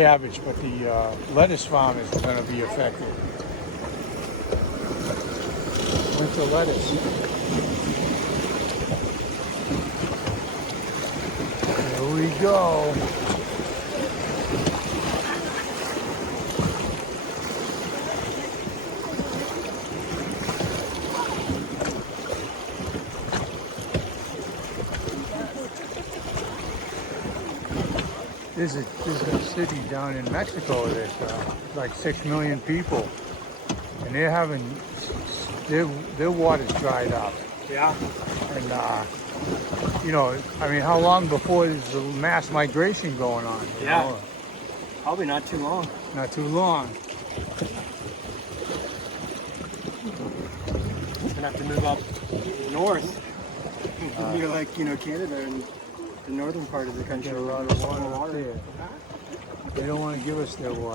Cabbage, but the lettuce farm is going to be affected. Winter lettuce. Here we go. There's a city down in Mexico that's like 6 million people, and they're having their water's dried up. Yeah. And you know, I mean, how long before there's a mass migration going on? You know? Probably not too long. Not too long. Gonna have to move up north, near like Canada and the northern part of the country. Get a lot of water up there. They don't want to give us their water.